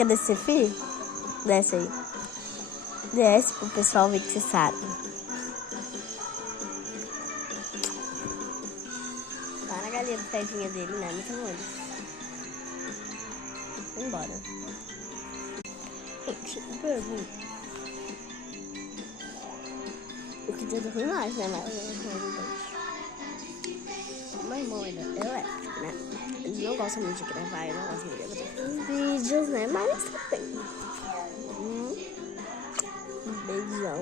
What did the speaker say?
quer descer, filho? Desce aí. Desce pro pessoal ver que você sabe. Tá na galinha do pezinha dele, né? Muito longe. Vamos embora. Eu queria dormir mais, né? Mas moeda elétrica, né? Eles não gostam muito de gravar, eu não gosto muito de gravar vídeos, né? Mas tá bem. Um beijão.